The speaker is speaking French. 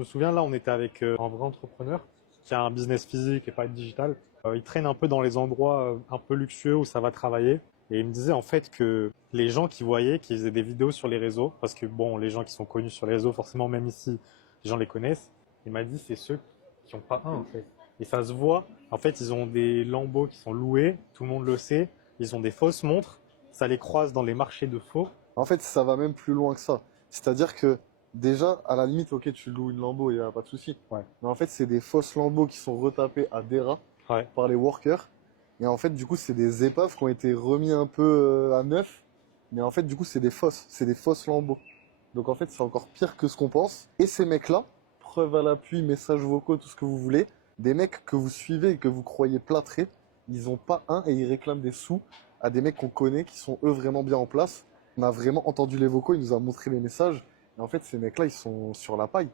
me souviens, là, on était avec un vrai entrepreneur qui a un business physique et pas digital. Il traîne un peu dans les endroits un peu luxueux où ça va travailler. Et il me disait en fait que les gens qui voyaient, qui faisaient des vidéos sur les réseaux, parce que bon, les gens qui sont connus sur les réseaux, forcément, même ici, les gens les connaissent. Il m'a dit c'est ceux qui n'ont pas un en fait. Et ça se voit. En fait, ils ont des lambeaux qui sont loués, tout le monde le sait. Ils ont des fausses montres. Ça les croise dans les marchés de faux. En fait, ça va même plus loin que ça. C'est-à-dire que déjà, à la limite, ok, tu loues une Lambo, il n'y a pas de souci. Ouais. Mais en fait, c'est des fausses Lambo qui sont retapées à Dera Ouais. par les workers. Et en fait, du coup, c'est des épaves qui ont été remis un peu à neuf. Mais en fait, du coup, c'est des fausses Lambo. Donc en fait, c'est encore pire que ce qu'on pense. Et ces mecs-là, preuve à l'appui, messages vocaux, tout ce que vous voulez, des mecs que vous suivez et que vous croyez plâtrés, ils ont pas un et ils réclament des sous à des mecs qu'on connaît qui sont eux vraiment bien en place. On a vraiment entendu les vocaux, il nous a montré les messages. Et en fait, ces mecs-là, ils sont sur la paille.